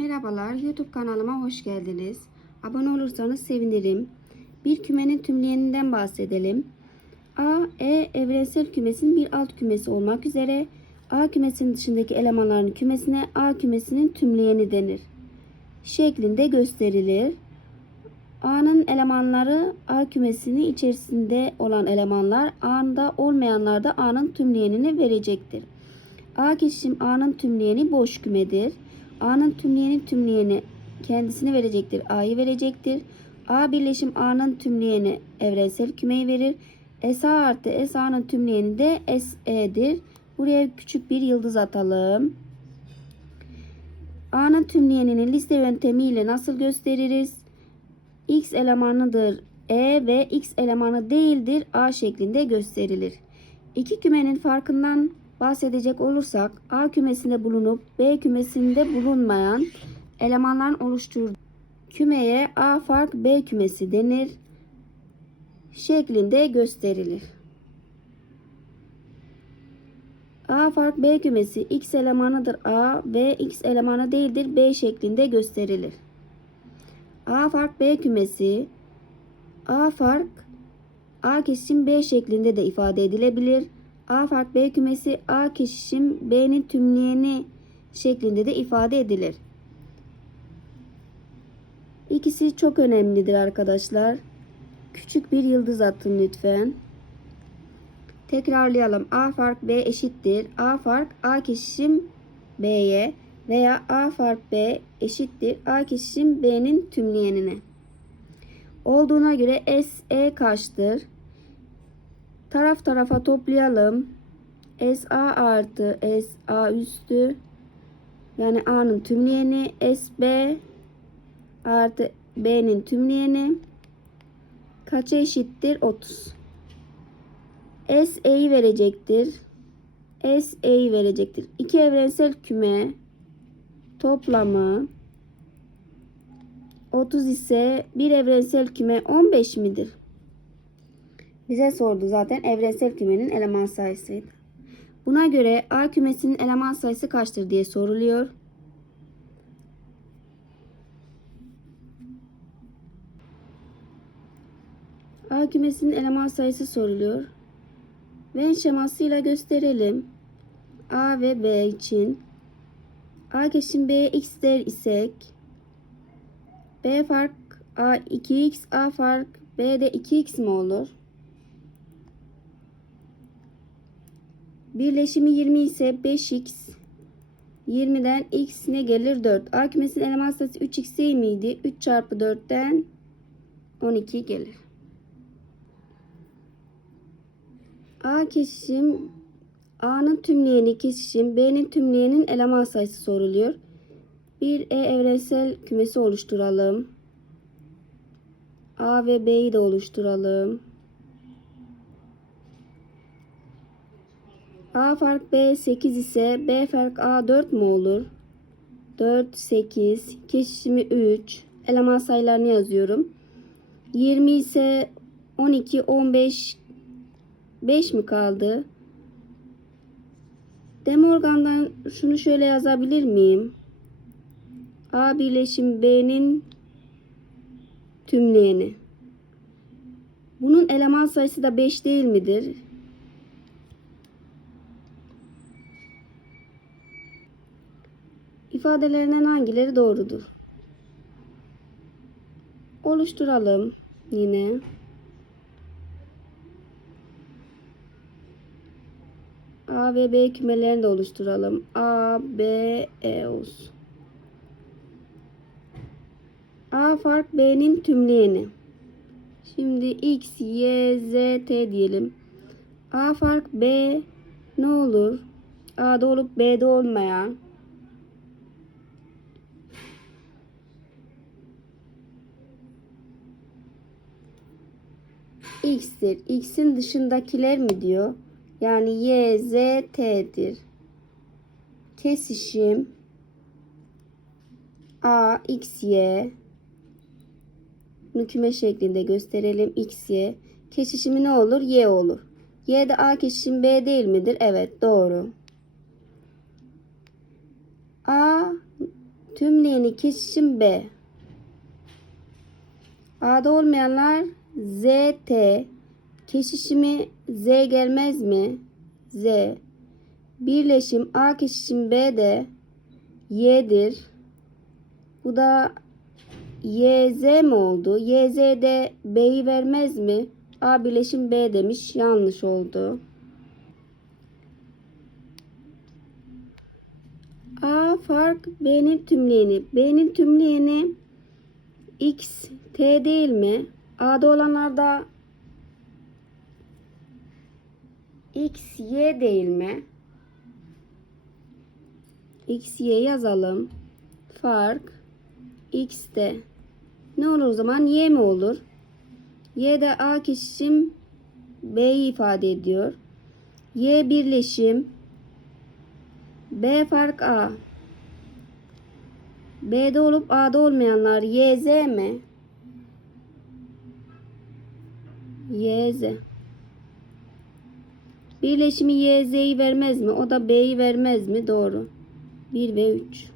Merhabalar, YouTube kanalıma hoş geldiniz. Abone olursanız sevinirim. Bir kümenin tümleyeninden bahsedelim. A, E evrensel kümesin bir alt kümesi olmak üzere A kümesinin dışındaki elemanların kümesine A kümesinin tümleyeni denir. Şeklinde gösterilir. A'nın elemanları A kümesinin içerisinde olan elemanlar A'da olmayanlar da A'nın tümleyenini verecektir. A kesişim A'nın tümleyeni boş kümedir. A'nın tümleyeni tümleyeni kendisini verecektir. A'yı verecektir. A birleşim A'nın tümleyeni evrensel kümeyi verir. SA artı SA'nın tümleyeni de SE'dir. Buraya küçük bir yıldız atalım. A'nın tümleyenini liste yöntemiyle nasıl gösteririz? X elemanıdır E ve X elemanı değildir A şeklinde gösterilir. İki kümenin farkından bahsedecek olursak A kümesinde bulunup B kümesinde bulunmayan elemanların oluşturduğu kümeye A fark B kümesi denir şeklinde gösterilir. A fark B kümesi X elemanıdır A ve X elemanı değildir B şeklinde gösterilir. A fark B kümesi A fark A kesişim B şeklinde de ifade edilebilir. A fark B kümesi A kesişim B'nin tümleyeni şeklinde de ifade edilir. İkisi çok önemlidir arkadaşlar. Küçük bir yıldız atın lütfen. Tekrarlayalım. A fark B eşittir. A fark A kesişim B'ye veya A fark B eşittir. A kesişim B'nin tümleyenine. Olduğuna göre S E kaçtır? Taraf tarafa toplayalım. S A artı S A üstü yani A'nın tümleyeni S B artı B'nin tümleyeni kaça eşittir? 30. S E'yi verecektir. S E'yi verecektir. İki evrensel küme toplamı 30 ise bir evrensel küme 15 midir? Bize sordu zaten evrensel kümenin eleman sayısıydı. Buna göre A kümesinin eleman sayısı kaçtır diye soruluyor. A kümesinin eleman sayısı soruluyor. Venn şemasıyla gösterelim. A ve B için A kesişim B'ye x der isek B fark A 2x A fark B de 2x mi olur? Birleşimi 20 ise 5x 20'den x ne gelir 4. A kümesinin eleman sayısı 3x değil miydi? 3 çarpı 4'ten 12 gelir. A kesişim A'nın tümleyeni kesişim B'nin tümleyenin eleman sayısı soruluyor. Bir E evrensel kümesi oluşturalım. A ve B'yi de oluşturalım. A fark B 8 ise B fark A 4 mu olur? 4, 8, kesişimi 3. Eleman sayılarını yazıyorum. 20 ise 12, 15, 5 mi kaldı? Demorgan'dan şunu şöyle yazabilir miyim? A birleşim B'nin tümleyeni. Bunun eleman sayısı da 5 değil midir? İfadelerinden hangileri doğrudur? Oluşturalım yine. A ve B kümelerini de oluşturalım. A, B, E olsun. A fark B'nin tümleyeni. Şimdi X, Y, Z, T diyelim. A fark B ne olur? A'da olup B'de olmayan. X'tir. X'in dışındakiler mi diyor? Yani Y, Z, T'dir. Kesişim A, X, Y. Bunu küme şeklinde gösterelim. X, Y. Kesişimi ne olur? Y olur. Y'de A kesişim B değil midir? Evet doğru. A Tümleyeni kesişim B. A'da olmayanlar Z, T. Kesişimi Z gelmez mi? Z. Birleşim A kesişim B de Y'dir. Bu da YZ mi oldu? YZ de B'yi vermez mi? A birleşim B demiş. Yanlış oldu. A fark B'nin tümleyeni. B'nin tümleyeni X, T değil mi? A'da olanlarda X, Y değil mi? X, Y yazalım. Fark X'te. Ne olur o zaman? Y mi olur? Y'de A kesişim B'yi ifade ediyor. Y birleşim B fark A. B'de olup A'da olmayanlar Y, Z mi? Y, Z. Birleşimi Y, Z'yi vermez mi? O da B'yi vermez mi? Doğru. 1 ve 3.